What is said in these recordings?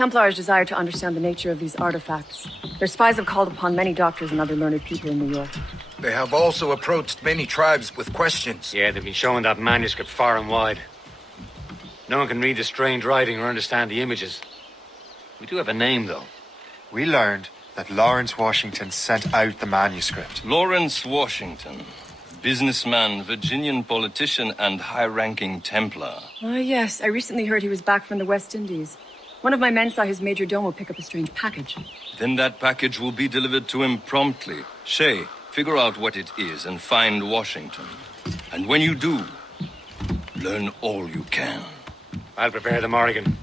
The Templars desire to understand the nature of these artifacts. Their spies have called upon many doctors and other learned people in New York. They have also approached many tribes with questions. Yeah, they've been showing that manuscript far and wide. No one can read the strange writing or understand the images. We do have a name, though. We learned that Lawrence Washington sent out the manuscript. Lawrence Washington. Businessman, Virginian politician, and high-ranking Templar. Ah, yes. I recently heard he was back from the West Indies. One of my men saw his major domo pick up a strange package. Then that package will be delivered to him promptly. Shay, figure out what it is and find Washington. And when you do, learn all you can. I'll prepare the Morrigan.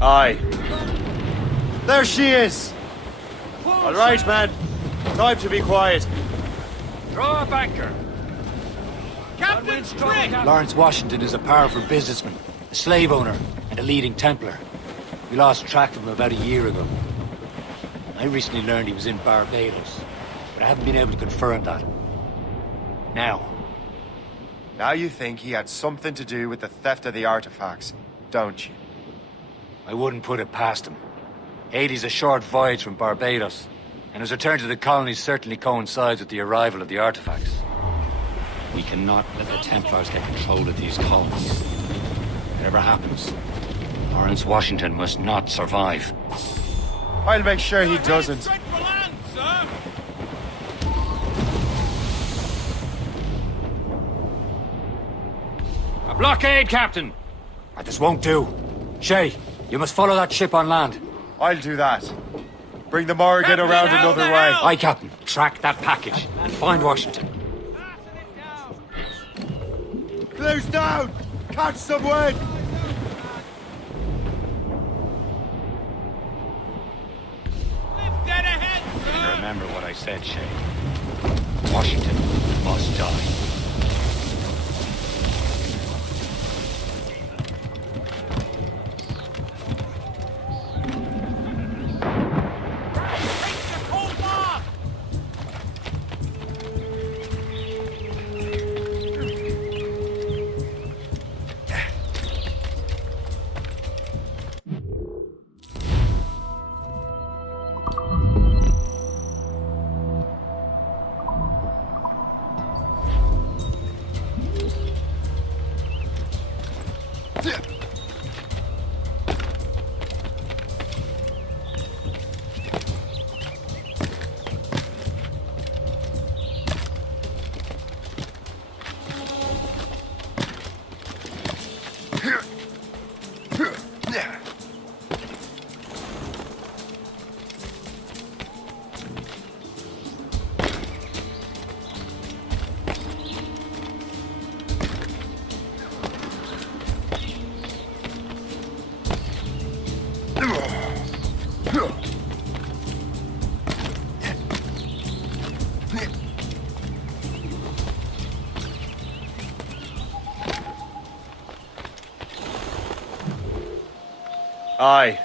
Aye. There she is! All right, man. Time to be quiet. Draw a banker. Captain Strick! Lawrence Washington is a powerful businessman, a slave owner, and a leading Templar. We lost track of him about a year ago. I recently learned he was in Barbados, but I haven't been able to confirm that. Now You think he had something to do with the theft of the artifacts, don't you? I wouldn't put it past him. Haiti's a short voyage from Barbados, and his return to the colonies certainly coincides with the arrival of the artifacts. We cannot let the Templars get control of these colonies. Whatever happens, Lawrence Washington must not survive. I'll make sure he doesn't. Straight for land, sir! A blockade, Captain! This won't do. Shay, you must follow that ship on land. I'll do that. Bring the Morrigan Captain, around how another the way. hell? Aye, Captain. Track that package and find Washington. Close down! Catch some wind! Lift dead ahead, sir! Remember what I said, Shay. Washington must die. Aye.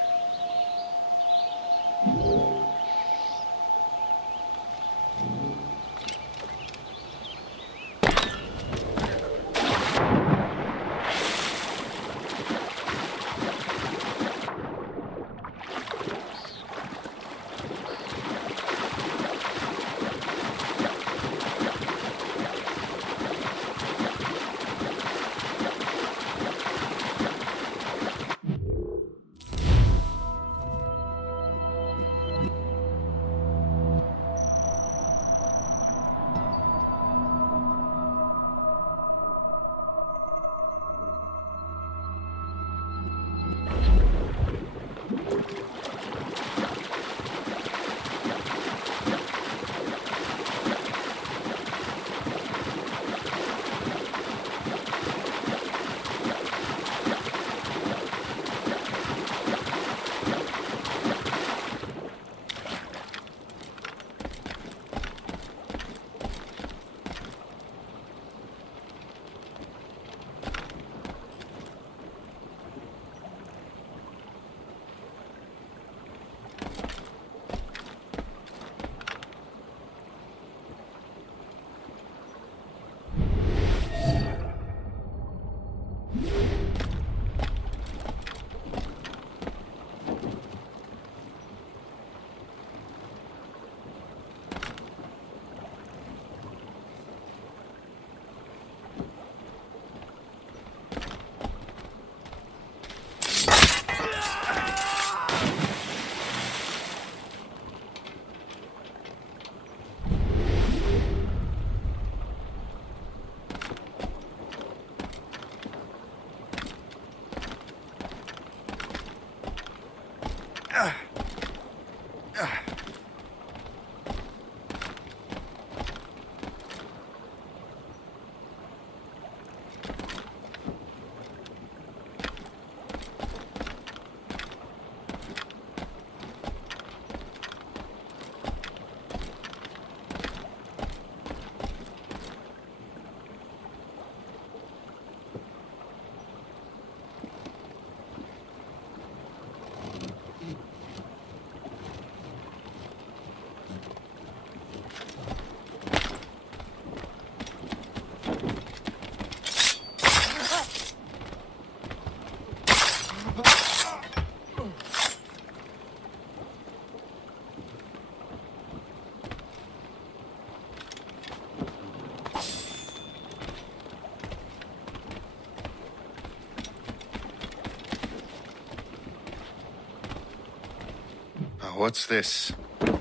What's this? A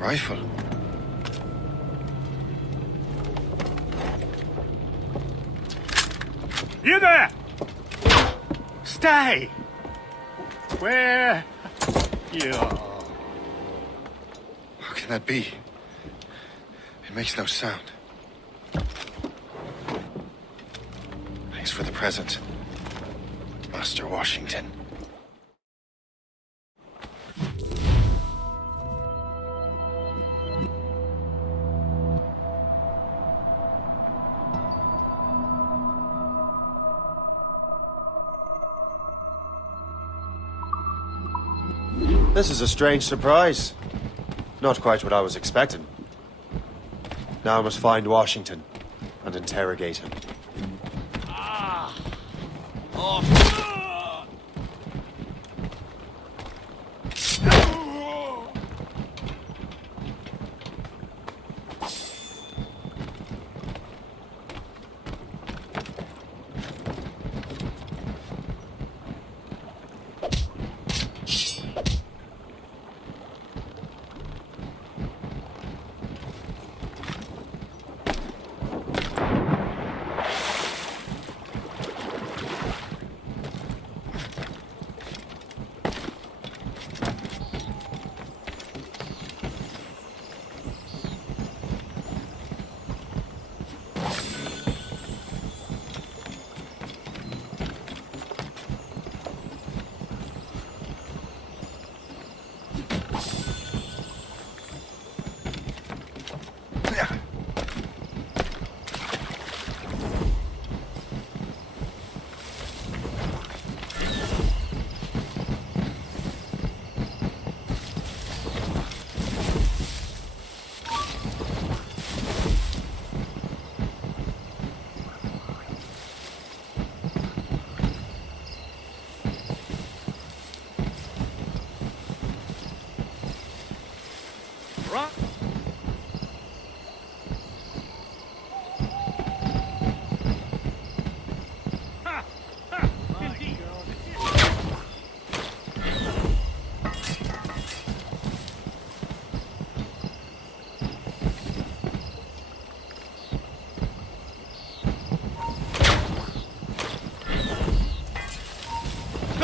rifle? You there! Stay! Where? You. How can that be? It makes no sound. Thanks for the present, Master Washington. This is a strange surprise. Not quite what I was expecting. Now I must find Washington and interrogate him.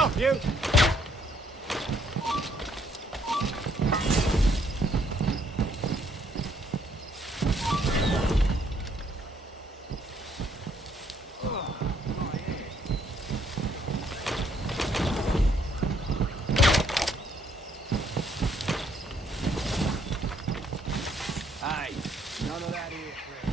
off, you! Aye. None of that here, Fred.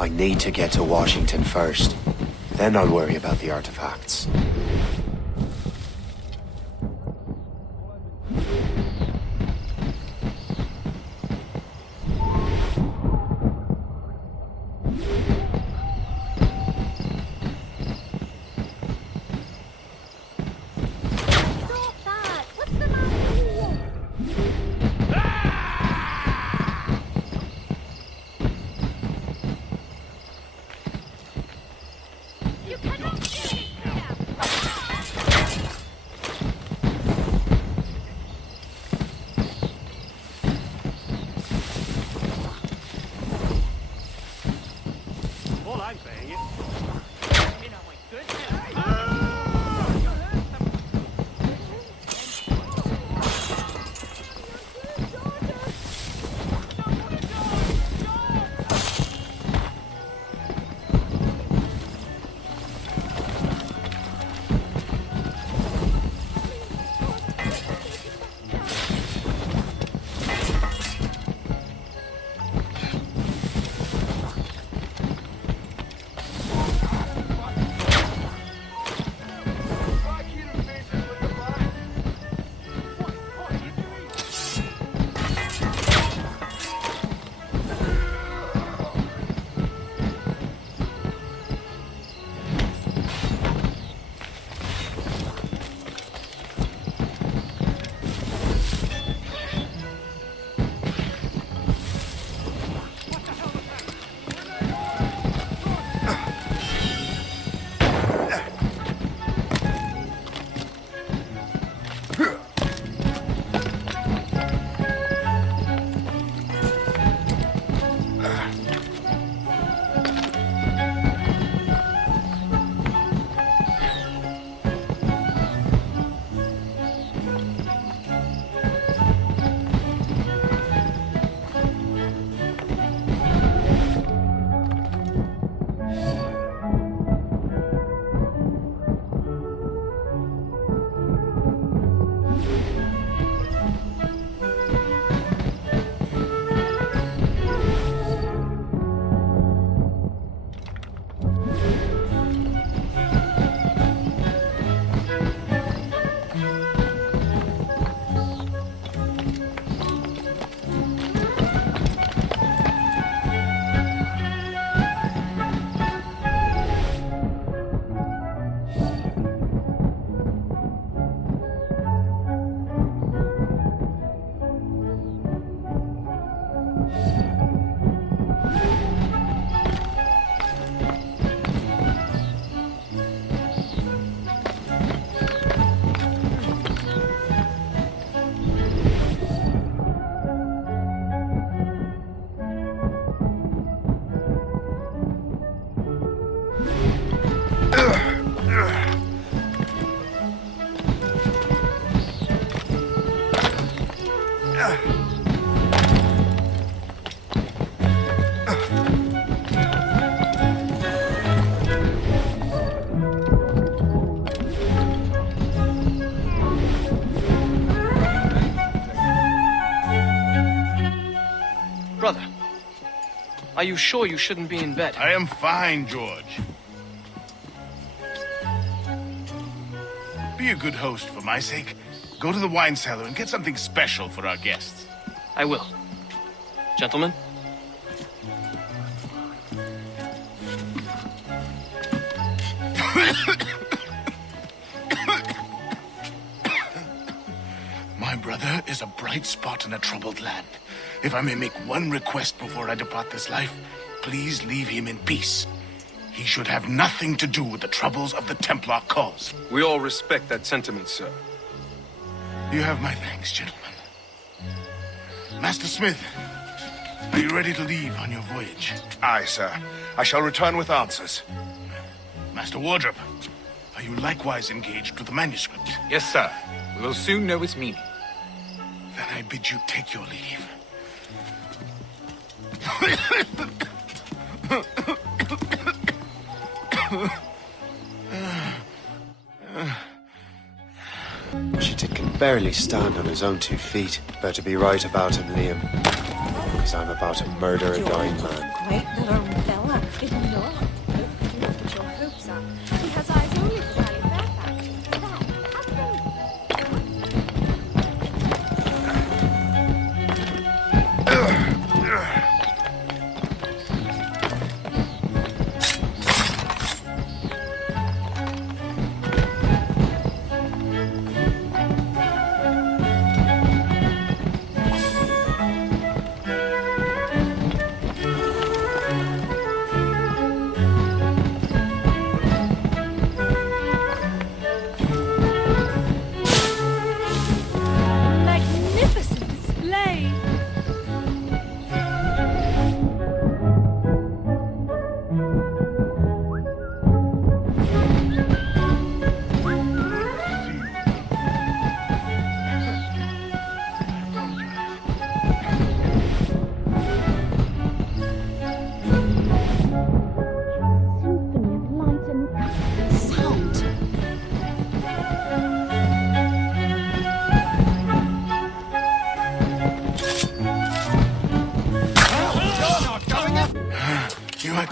I need to get to Washington first. Then I'll worry about the artifacts. Stop that! What's the matter with you? You cannot do this here! All I'm saying is... Brother, are you sure you shouldn't be in bed? I am fine, George. Be a good host for my sake. Go to the wine cellar and get something special for our guests. I will. Gentlemen? My brother is a bright spot in a troubled land. If I may make one request before I depart this life, please leave him in peace. He should have nothing to do with the troubles of the Templar cause. We all respect that sentiment, sir. You have my thanks, gentlemen. Master Smith, are you ready to leave on your voyage? Aye, sir. I shall return with answers. Master Wardrop, are you likewise engaged with the manuscript? Yes, sir. We will soon know its meaning. Then I bid you take your leave. Washington can barely stand on his own 2 feet. Better be right about him, Liam. Because I'm about to murder a dying man. Great little fella. If not, don't put your hopes up. He has eyes only for Sally Fairfax.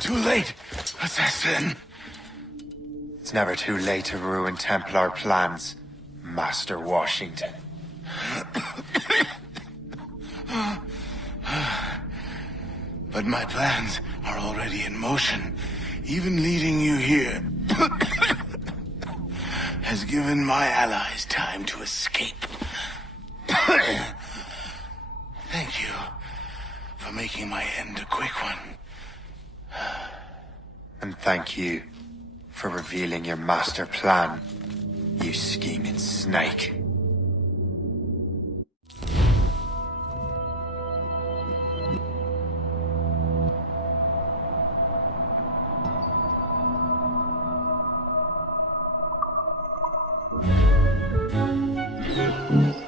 Too late, assassin. It's never too late to ruin Templar plans, Master Washington. But my plans are already in motion. Even leading you here has given my allies time to escape. Thank you for making my end a quick one. And thank you for revealing your master plan, you scheming snake.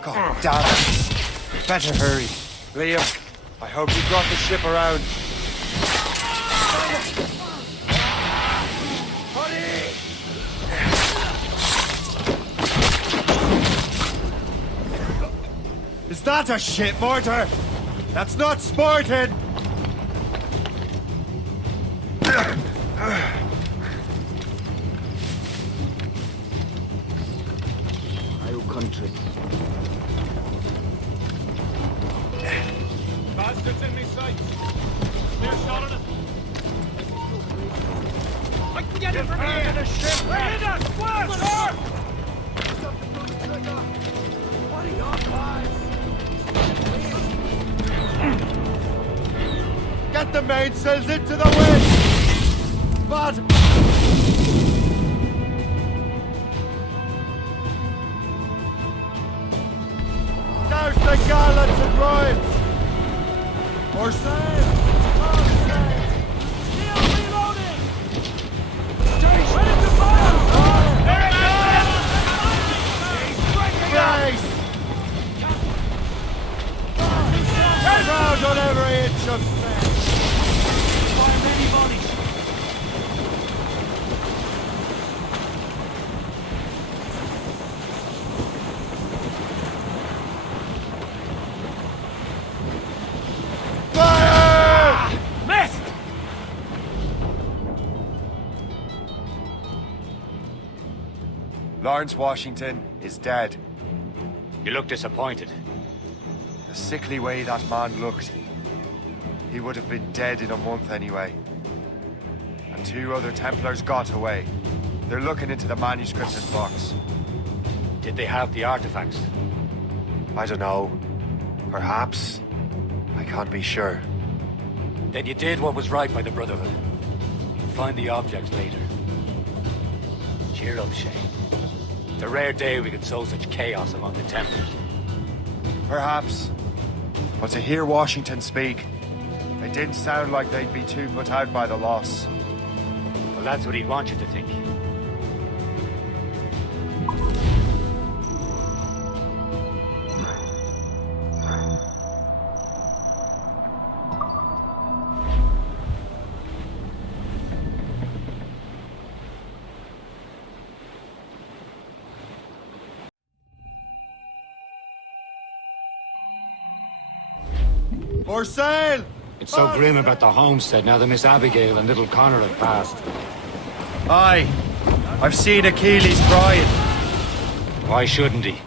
God damn it! Better hurry. Liam, I hope you brought the ship around. Is that a shit mortar? That's not sporting! Our country. Bastards in me sights. Clear shot on it. I can get it from here! The ship! Hit us! West! What are your eyes? Get the mainsails into the wind! But... douse the gallants and royals! Or sail! Or sail! Still reloading! Stay ready to fire! There it Grace! Proud on every inch of space! Fire many bodies! Fire! Missed! Lawrence Washington is dead. You look disappointed. The sickly way that man looked. He would have been dead in a month anyway. And 2 other Templars got away. They're looking into the manuscripted box. Did they have the artifacts? I don't know. Perhaps. I can't be sure. Then you did what was right by the Brotherhood. You'll find the objects later. Cheer up, Shay. It's a rare day we could sow such chaos among the Templars. Perhaps. But to hear Washington speak, it didn't sound like they'd be too put out by the loss. Well, that's what he'd want you to think. For sale! It's so grim about the homestead now that Miss Abigail and little Connor have passed. Aye. I've seen Achilles crying. Why shouldn't he?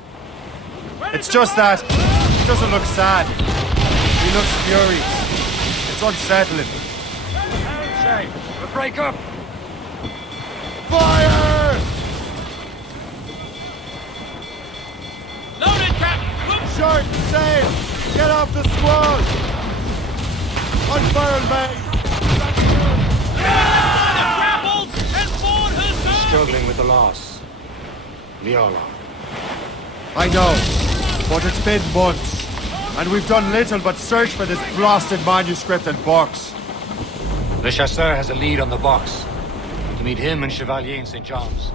It's just that he doesn't look sad. He looks furious. It's unsettling. Shay, we'll break up! Fire! Loaded, Captain! Short sail! Get off the squall! Unfurl, mate! Struggling with the loss. We all are. I know, but it's been months, and we've done little but search for this blasted manuscript and box. Le Chasseur has a lead on the box. To meet him and Chevalier in St. John's.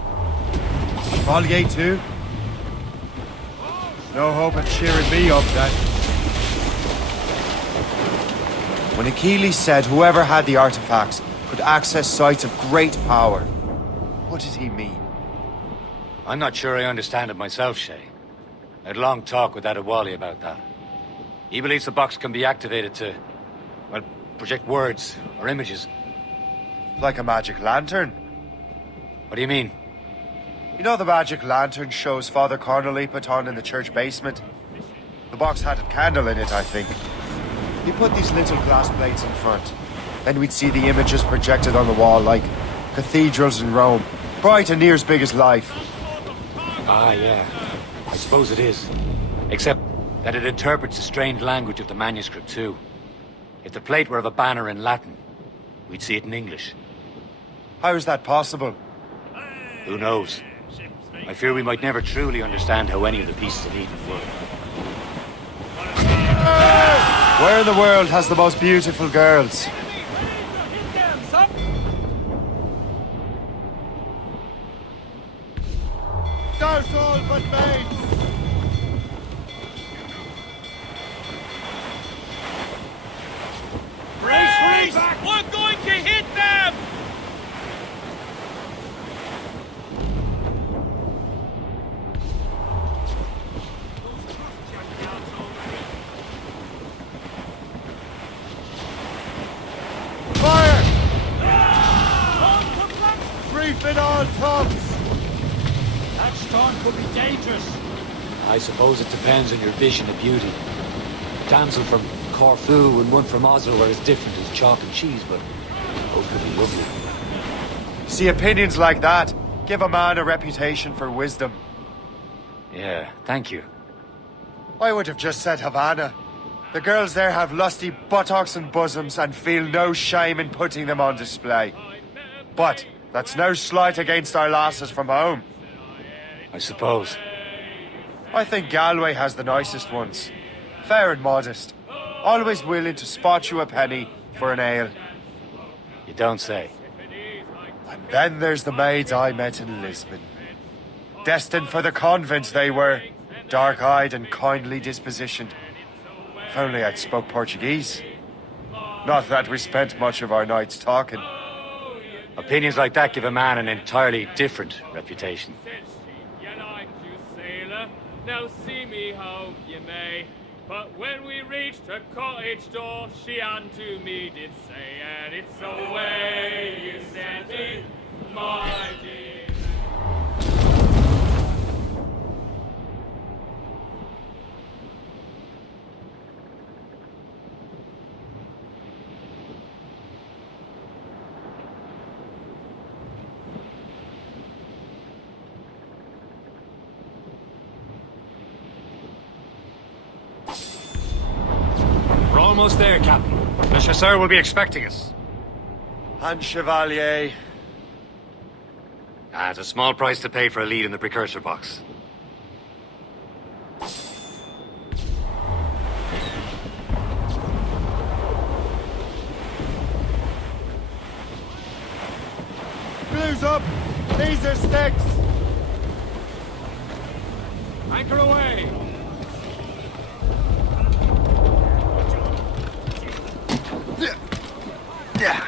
Chevalier too? No hope of cheering me up then. When Achilles said whoever had the artifacts could access sites of great power, what did he mean? I'm not sure I understand it myself, Shay. I had a long talk with Adewale about that. He believes the box can be activated to, well, project words or images. Like a magic lantern? What do you mean? You know the magic lantern shows Father Cornely put on in the church basement? The box had a candle in it, I think. He put these little glass plates in front. Then we'd see the images projected on the wall like cathedrals in Rome. Bright and near as big as life. Ah, yeah. I suppose it is. Except that it interprets the strange language of the manuscript, too. If the plate were of a banner in Latin, we'd see it in English. How is that possible? Who knows? I fear we might never truly understand how any of the pieces of Eden work. Where in the world has the most beautiful girls? Douse all but maids! Brace! We're going to hit them! Fire! Reef in all tops! That storm could be dangerous. I suppose it depends on your vision of beauty. A damsel from Corfu and one from Oslo are as different as chalk and cheese, but both could be lovely. See, opinions like that give a man a reputation for wisdom. Yeah, thank you. I would have just said Havana. The girls there have lusty buttocks and bosoms and feel no shame in putting them on display. But that's no slight against our lasses from home. I suppose. I think Galway has the nicest ones. Fair and modest. Always willing to spot you a penny for an ale. You don't say. And then there's the maids I met in Lisbon. Destined for the convent they were. Dark-eyed and kindly dispositioned. If only I'd spoke Portuguese. Not that we spent much of our nights talking. Opinions like that give a man an entirely different reputation. Now see me home, ye may. But when we reached her cottage door, she unto me did say, and it's away you sent me, my dear. almost there, Captain. The chasseur will be expecting us. And Chevalier. It's a small price to pay for a lead in the precursor box. Blues up! Laser sticks! Anchor away! Yeah.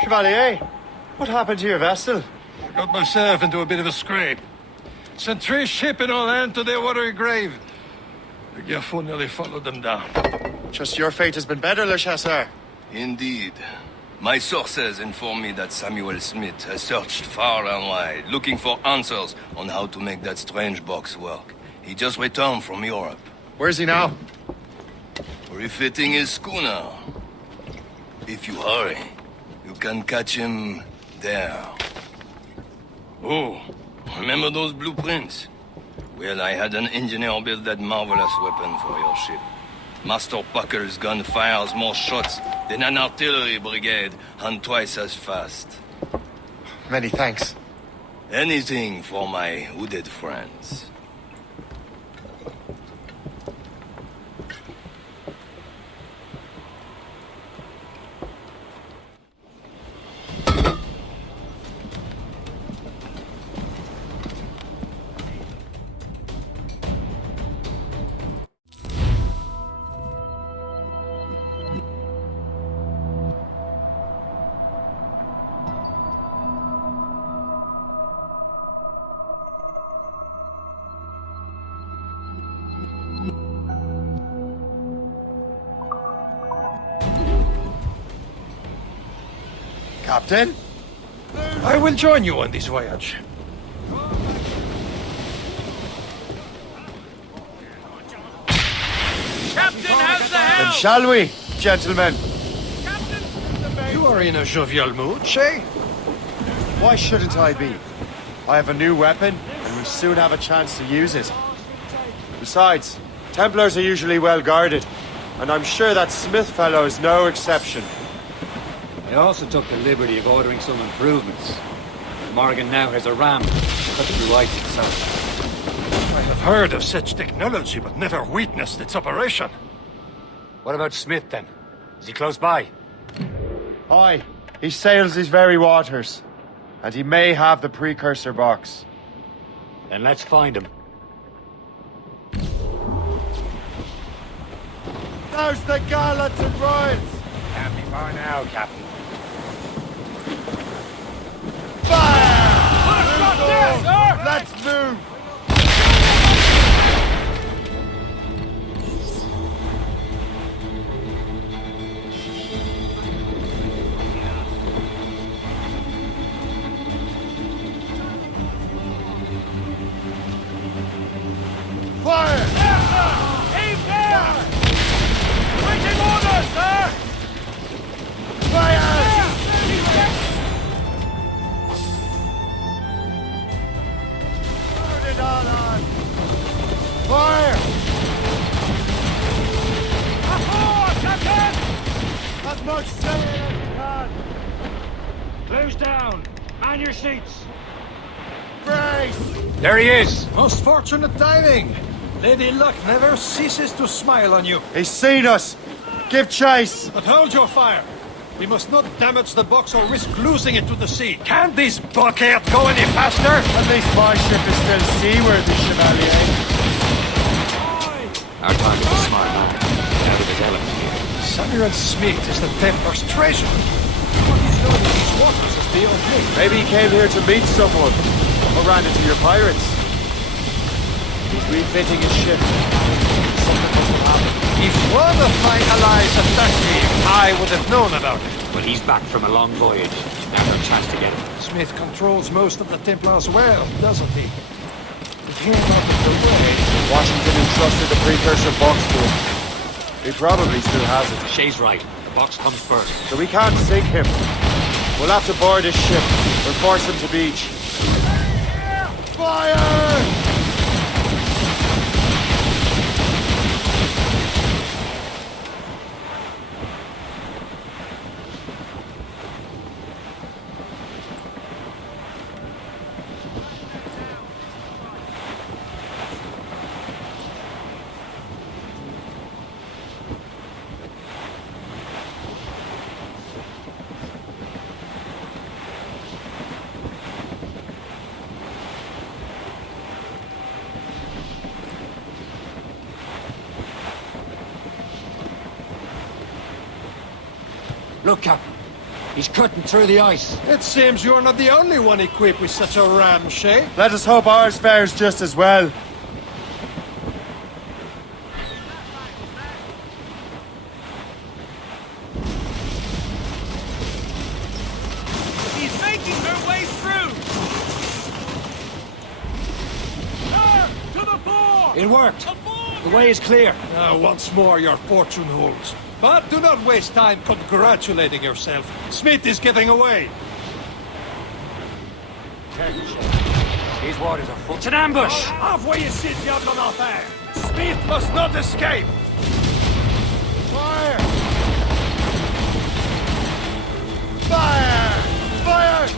Chevalier, what happened to your vessel? I got myself into a bit of a scrape. Sent 3 ships in our land to their watery grave. The Gerfaut nearly followed them down. Just your fate has been better, Le Chasseur. Indeed. My sources inform me that Samuel Smith has searched far and wide, looking for answers on how to make that strange box work. He just returned from Europe. Where's he now? Refitting his schooner. If you hurry, you can catch him there. Oh, remember those blueprints? Well, I had an engineer build that marvelous weapon for your ship. Master Puckle's gun fires more shots than an artillery brigade, and twice as fast. Many thanks. Anything for my hooded friends. Captain? I will join you on this voyage. Captain, how's the helm? Then shall we, gentlemen? You are in a jovial mood, Shay? Why shouldn't I be? I have a new weapon, and we soon have a chance to use it. Besides, Templars are usually well guarded, and I'm sure that Smith fellow is no exception. I also took the liberty of ordering some improvements. Morgan now has a ram to cut through ice itself. I have heard of such technology, but never witnessed its operation. What about Smith, then? Is he close by? Aye, he sails these very waters. And he may have the precursor box. Then let's find him. There's the gallants and royals! Can't be far now, Captain. Fire! Let's move! Fire! Aim there! Waiting orders, sir! Fire! Turn it on! Fire! Ahoy, Captain! As much sail as you can! Blues down! Man your seats! Brace! There he is! Most fortunate timing. Lady Luck never ceases to smile on you. He's seen us! Give chase! But hold your fire. We must not damage the box or risk losing it to the sea. Can't this blockade go any faster? At least my ship is still seaworthy, Chevalier. Our target is smart now. Out of his element here. Samuel Smith is the Templar's treasure. What is known in these waters is beyond me. Maybe he came here to meet someone. Or ran into your pirates. He's refitting his ship. Something must have happened. If one of my allies attacked me, I would have known about it. But he's back from a long voyage. Never a chance to get him. Smith controls most of the Templars well, doesn't he? If he ain't out of the way... Washington entrusted the precursor box to him. He probably still has it. Shay's right. The box comes first. So we can't sink him. We'll have to board his ship or force him to beach. Fire! Look, Captain. He's cutting through the ice. It seems you're not the only one equipped with such a ram, Shay. Let us hope ours fares just as well. He's making her way through! Sir, to the fore! It worked. The way is clear. Once more your fortune holds. But do not waste time congratulating yourself. Smith is getting away. These waters are full. It's an ambush! Halfway you sit, Diablo Martin! Smith must not escape! Fire! Fire! Fire!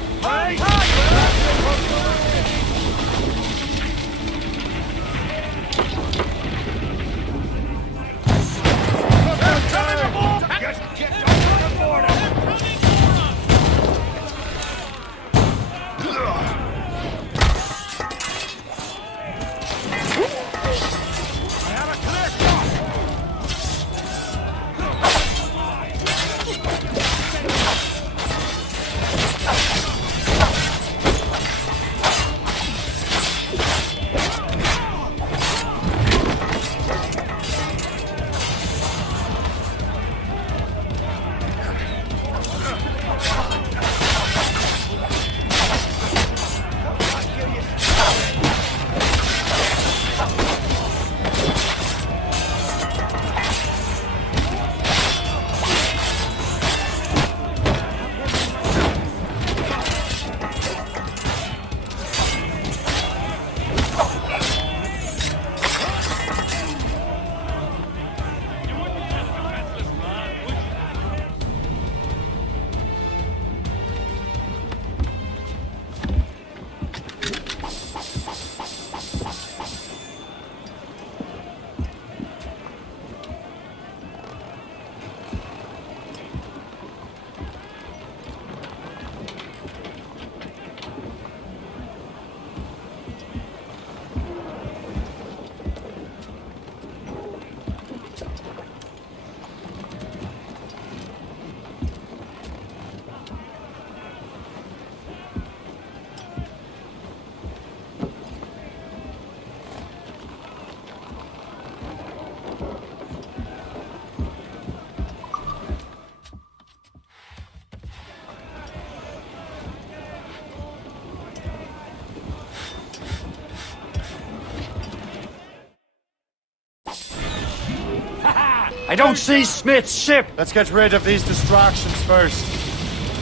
I don't see Smith's ship! Let's get rid of these distractions first.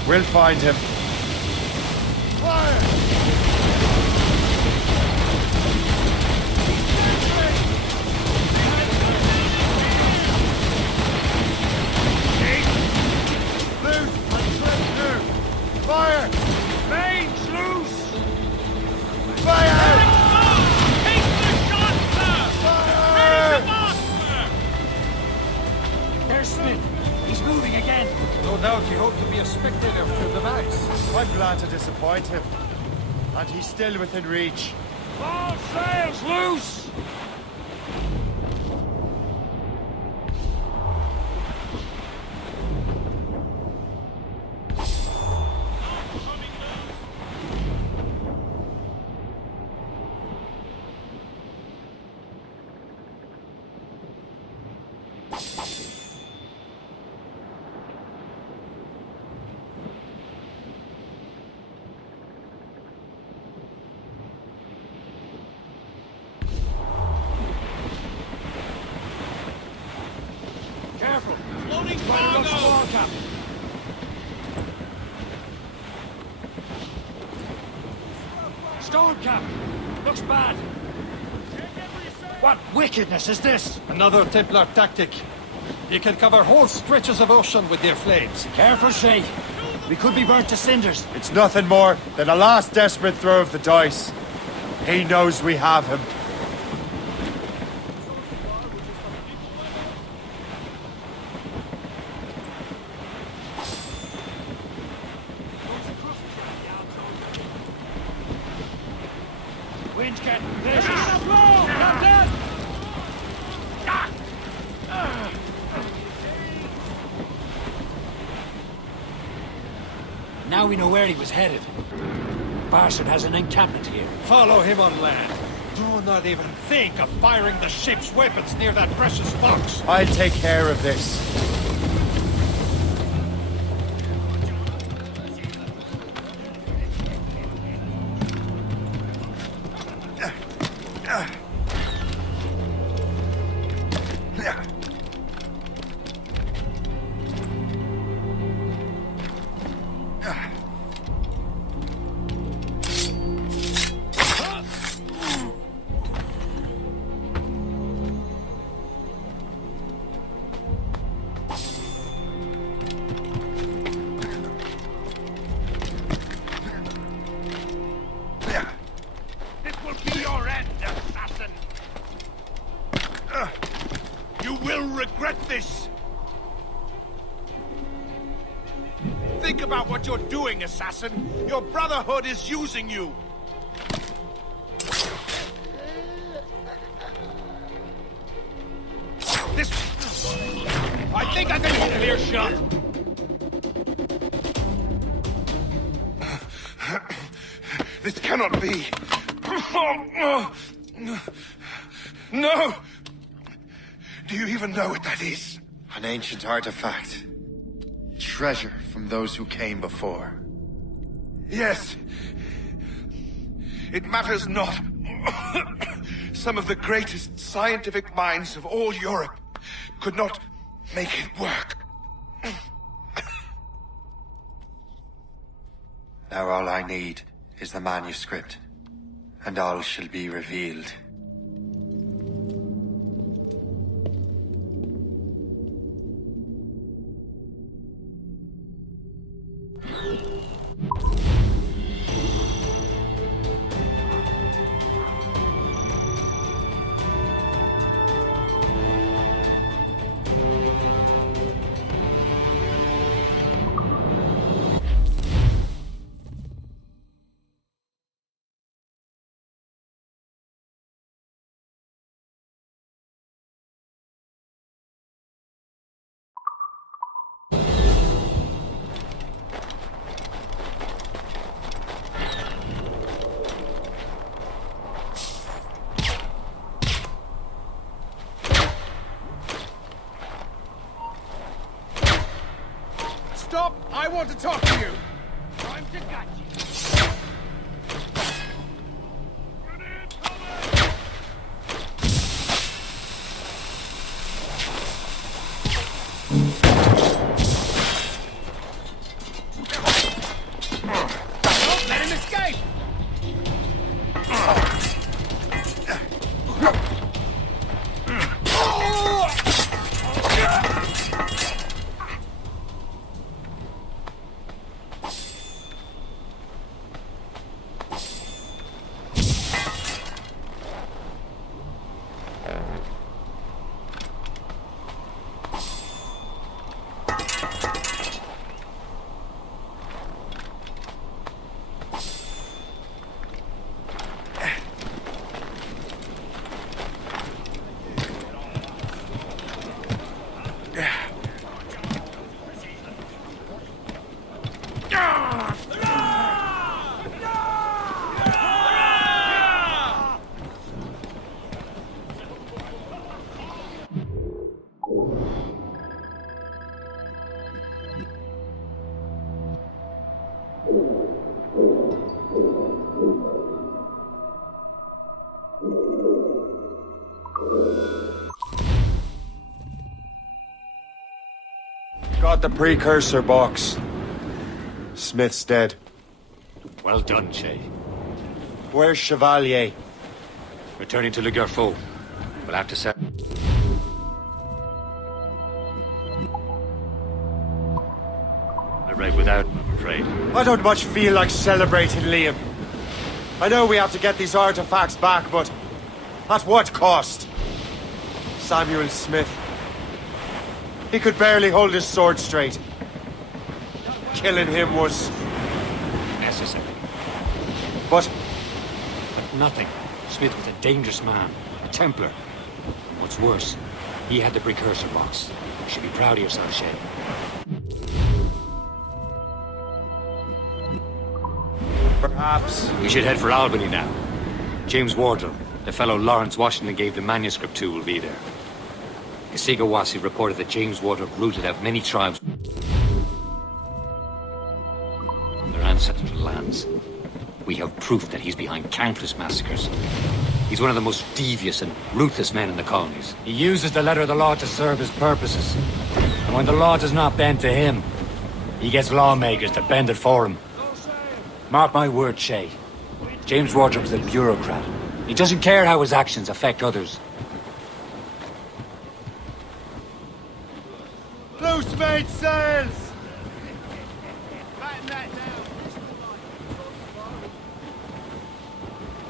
We'll find him. Fire! Fire! Mains loose! Fire! Take the shot, sir! Fire! Ready to mark, sir! There's Smith. He's moving again. No doubt he hoped to be a spectator through the night. I'm glad to disappoint him. And he's still within reach. All sails loose! Careful! Floating cargo! Storm cap! Looks bad! What wickedness is this? Another Templar tactic. You can cover whole stretches of ocean with their flames. Careful, Shay. We could be burnt to cinders. It's nothing more than a last desperate throw of the dice. He knows we have him. Wind's getting vicious. Captain! Now we know where he was headed. Bastard has an encampment here. Follow him on land. Do not even think of firing the ship's weapons near that precious box. I'll take care of this. You will regret this! Think about what you're doing, assassin! Your Brotherhood is using you! This... I think I can hit a clear shot! This cannot be. No! Do you even know what that is? An ancient artifact. Treasure from those who came before. Yes. It matters not. Some of the greatest scientific minds of all Europe could not make it work. Now all I need is the manuscript, and all shall be revealed. Stop! I want to talk to you! Time to gut you. Got the precursor box. Smith's dead. Well done, Shay. Where's Chevalier? Returning to Le Gerfaut. We'll have to set... I read without, I'm afraid. I don't much feel like celebrating, Liam. I know we have to get these artifacts back, but at what cost? Samuel Smith. He could barely hold his sword straight. Killing him was... necessary. But nothing. Smith was a dangerous man. A Templar. And what's worse, he had the precursor box. You should be proud of yourself, Shay. Perhaps. We should head for Albany now. James Wardle, the fellow Lawrence Washington gave the manuscript to, will be there. Kasigawasi reported that James Wardle rooted out many tribes from their ancestral lands. We have proof that he's behind countless massacres. He's one of the most devious and ruthless men in the colonies. He uses the letter of the law to serve his purposes. And when the law does not bend to him, he gets lawmakers to bend it for him. Mark my word, Shay. James Wardle was a bureaucrat. He doesn't care how his actions affect others. Loose mainsails!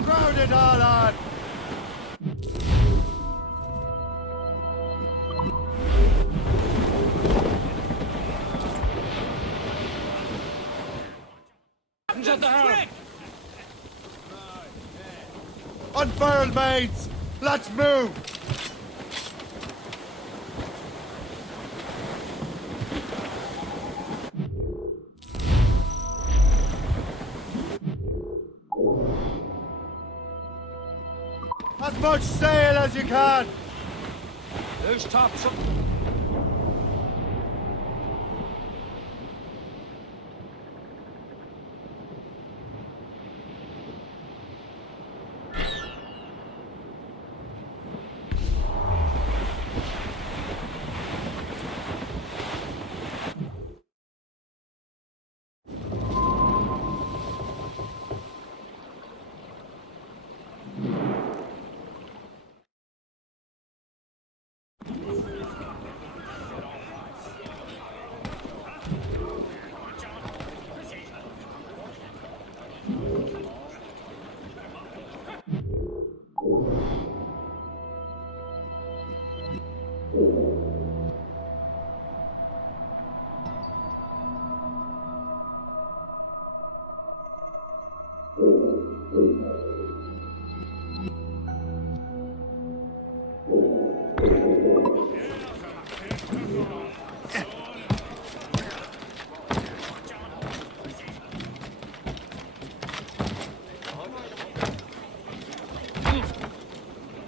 Crowd it all on! Unfurled, mates! Let's move! As much sail as you can! Who's topsail?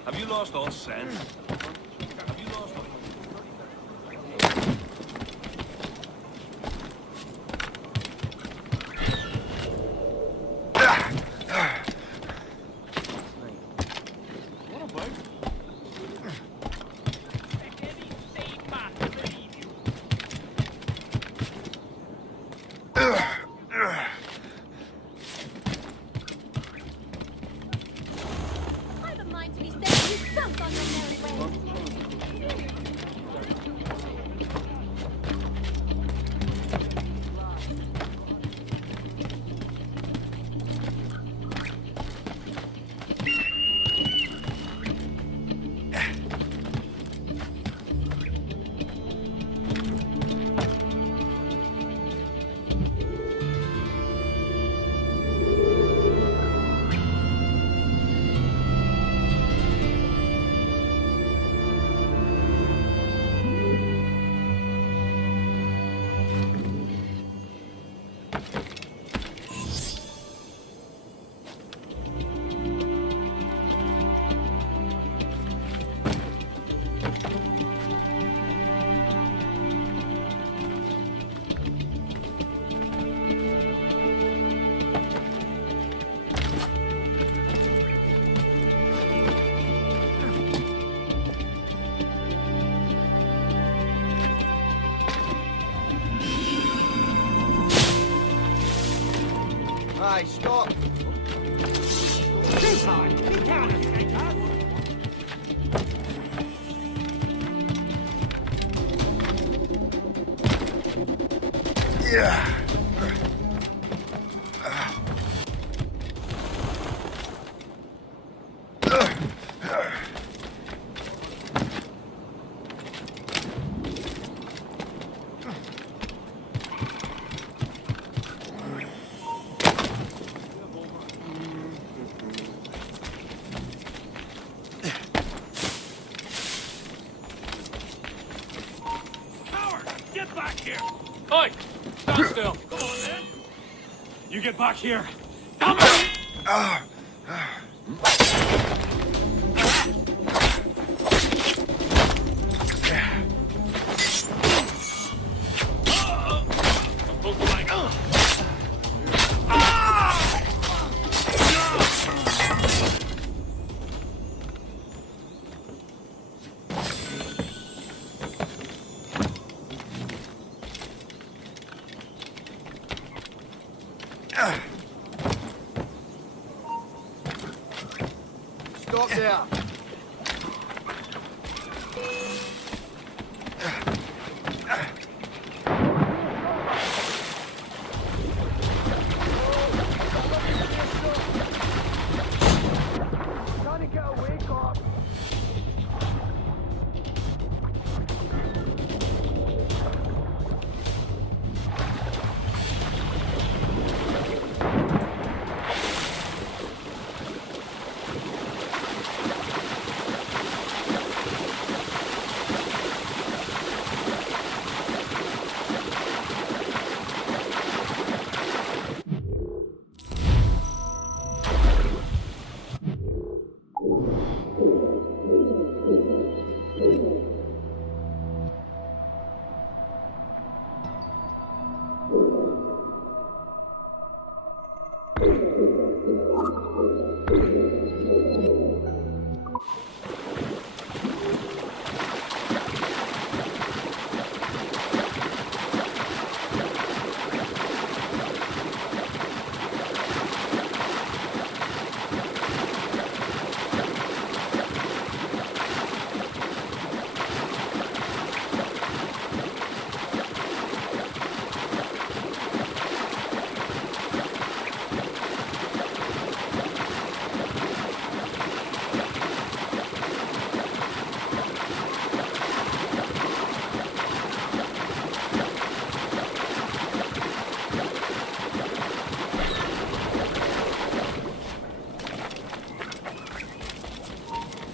Have you lost all sense? Have you lost all... Hey, stop! This time, he can't escape us! Yeah. Get back here! Oi! Stand still! Come on, then! You get back here! Come on! Stop there! Trying to get away, cop!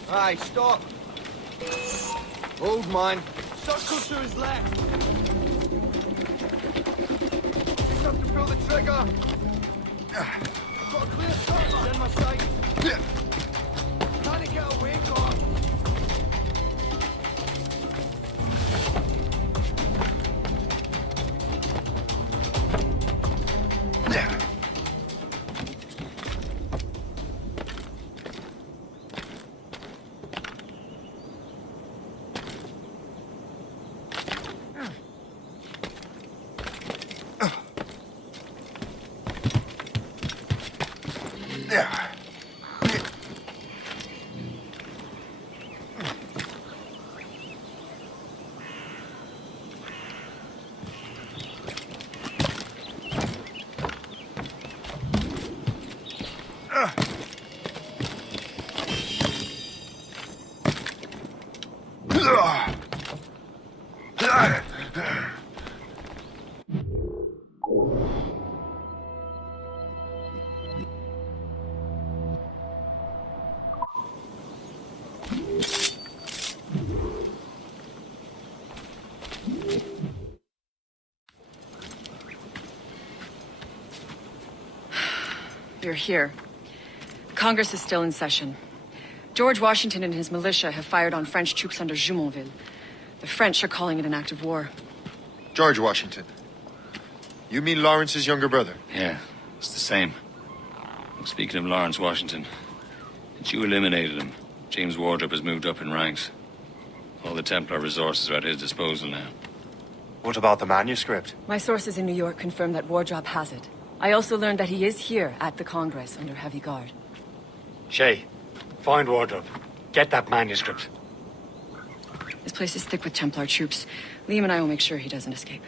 Hey, stop! Hold, man. Circle to his left. Just have to pull the trigger. I've got a clear shot, man. In my sight. Trying to get away, God. you're here. Congress is still in session. George Washington and his militia have fired on French troops under Jumonville. The French are calling it an act of war. George Washington. You mean Lawrence's younger brother? Yeah, it's the same. Speaking of Lawrence Washington, since you eliminated him, James Wardrop has moved up in ranks. All the Templar resources are at his disposal now. What about the manuscript? My sources in New York confirm that Wardrop has it. I also learned that he is here at the Congress under heavy guard. Shay, find Wardrop. Get that manuscript. This place is thick with Templar troops. Liam and I will make sure he doesn't escape.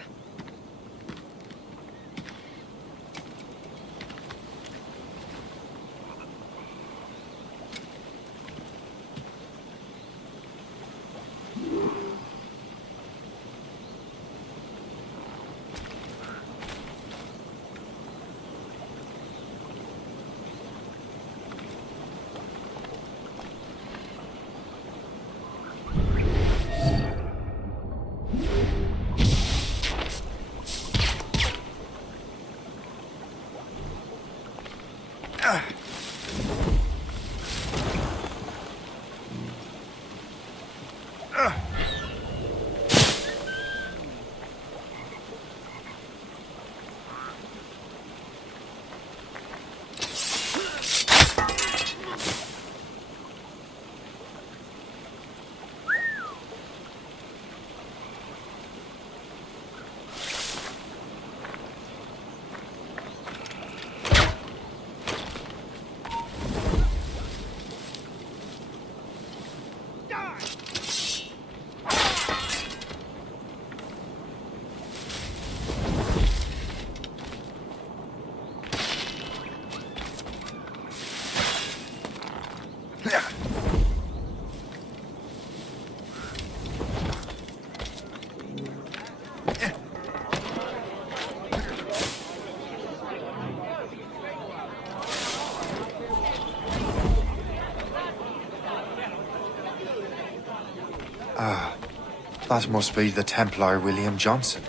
That must be the Templar William Johnson.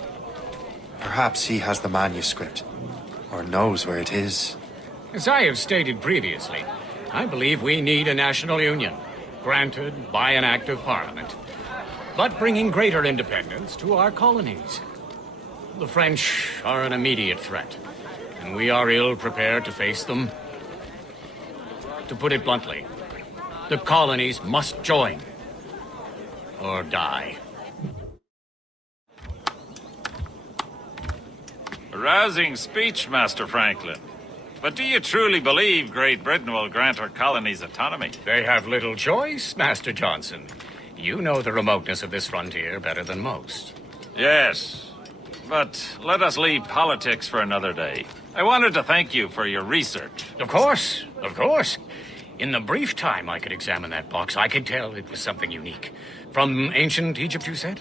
Perhaps he has the manuscript, or knows where it is. As I have stated previously, I believe we need a national union, granted by an act of parliament, but bringing greater independence to our colonies. The French are an immediate threat, and we are ill prepared to face them. To put it bluntly, the colonies must join, or die. A rousing speech, Master Franklin. But do you truly believe Great Britain will grant our colonies autonomy? They have little choice, Master Johnson. You know the remoteness of this frontier better than most. Yes, but let us leave politics for another day. I wanted to thank you for your research. Of course, of course. In the brief time I could examine that box, I could tell it was something unique. From ancient Egypt, you said?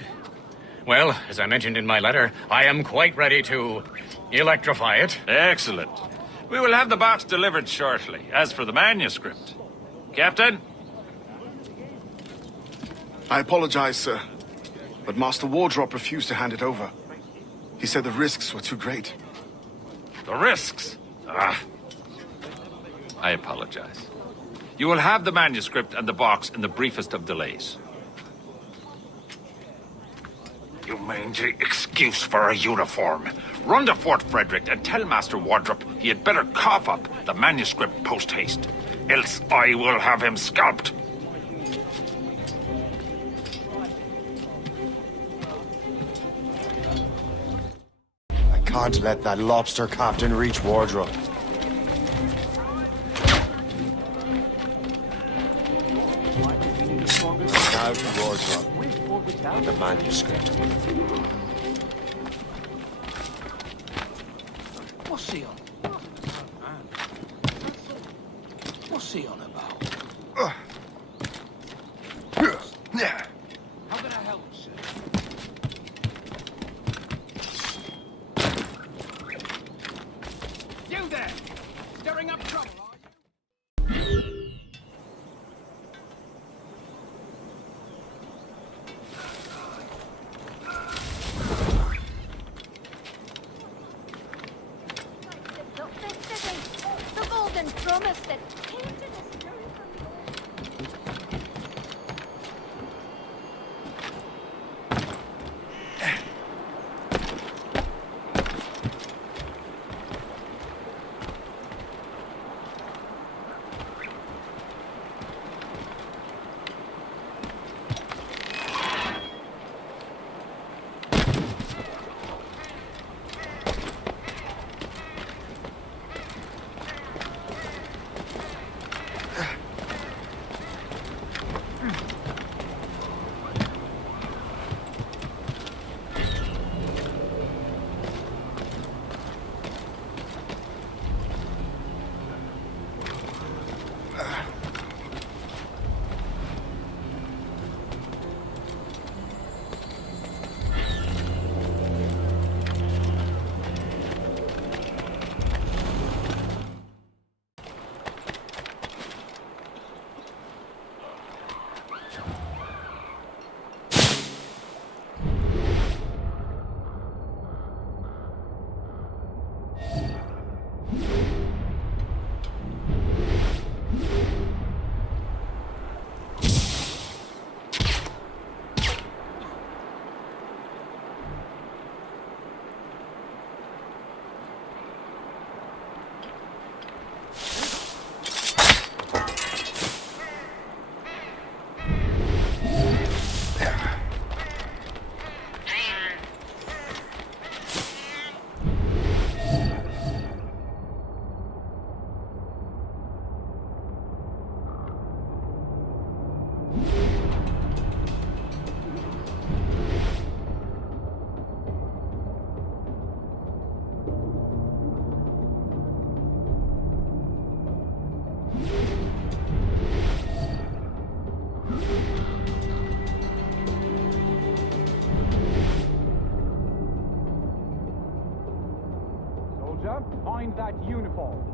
Well, as I mentioned in my letter, I am quite ready to electrify it. Excellent. We will have the box delivered shortly. As for the manuscript... Captain? I apologize, sir, but Master Wardrop refused to hand it over. He said the risks were too great. The risks? Ah. I apologize. You will have the manuscript and the box in the briefest of delays. You mangy excuse for a uniform. Run to Fort Frederick and tell Master Wardrop he had better cough up the manuscript post-haste. Else I will have him scalped. I can't let that lobster captain reach Wardrop. Now to Wardrop. The manuscript. What's he on? What's he on about? How can I help, sir? You there! Stirring up trouble, are you? The golden find that uniform.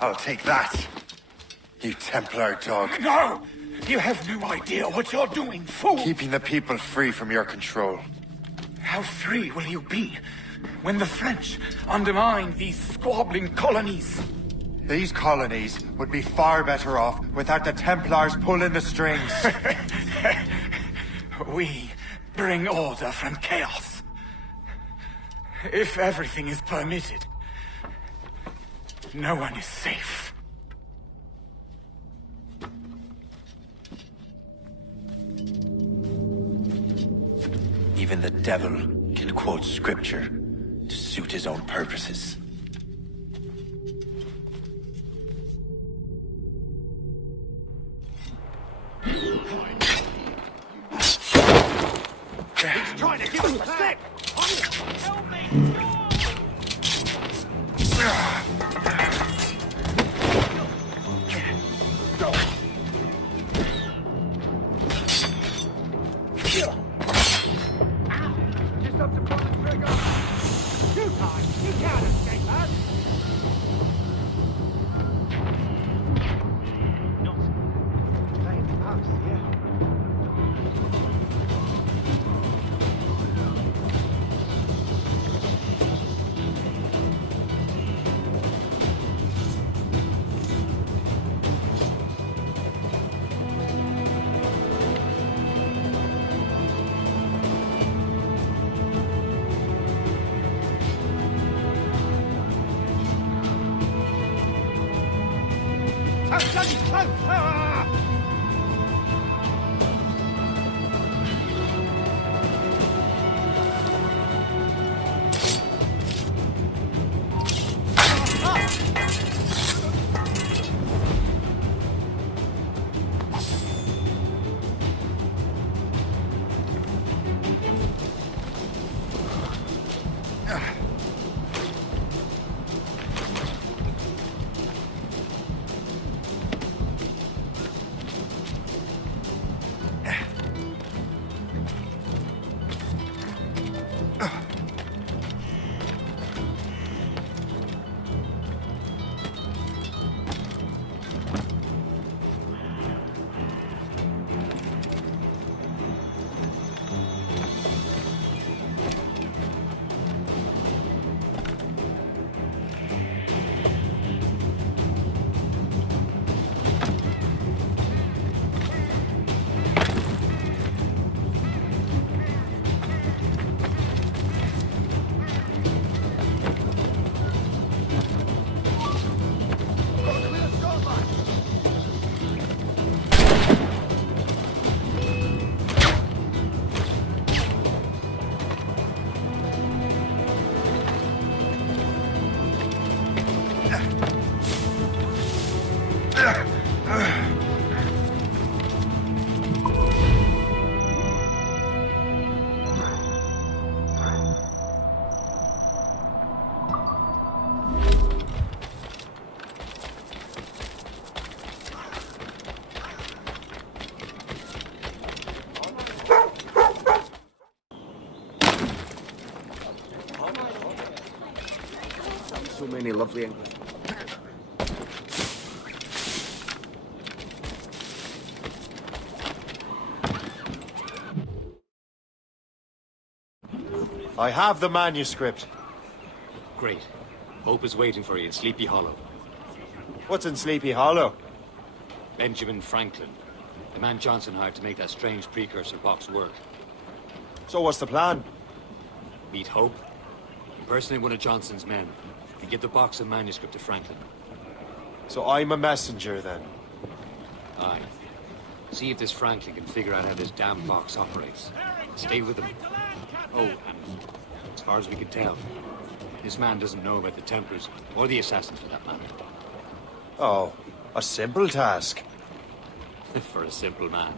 I'll take that, you Templar dog. No! You have no idea what you're doing, fool! Keeping the people free from your control. How free will you be when the French undermine these squabbling colonies? These colonies would be far better off without the Templars pulling the strings. We bring order from chaos. If everything is permitted, no one is safe. Even the devil can quote scripture to suit his own purposes. He's trying to give us a stick! Help me! Just up to pull the trigger! Too hard! You can't escape that! Playing the mouse, yeah. So many lovely English. I have the manuscript. Great. Hope is waiting for you in Sleepy Hollow. What's in Sleepy Hollow? Benjamin Franklin. The man Johnson hired to make that strange precursor box work. So what's the plan? Meet Hope, impersonate one of Johnson's men, and give the box and manuscript to Franklin. So I'm a messenger, then? Aye. See if this Franklin can figure out how this damn box operates. Stay with him. Oh, and as far as we can tell, this man doesn't know about the Templars, or the Assassins for that matter. Oh, a simple task. For a simple man.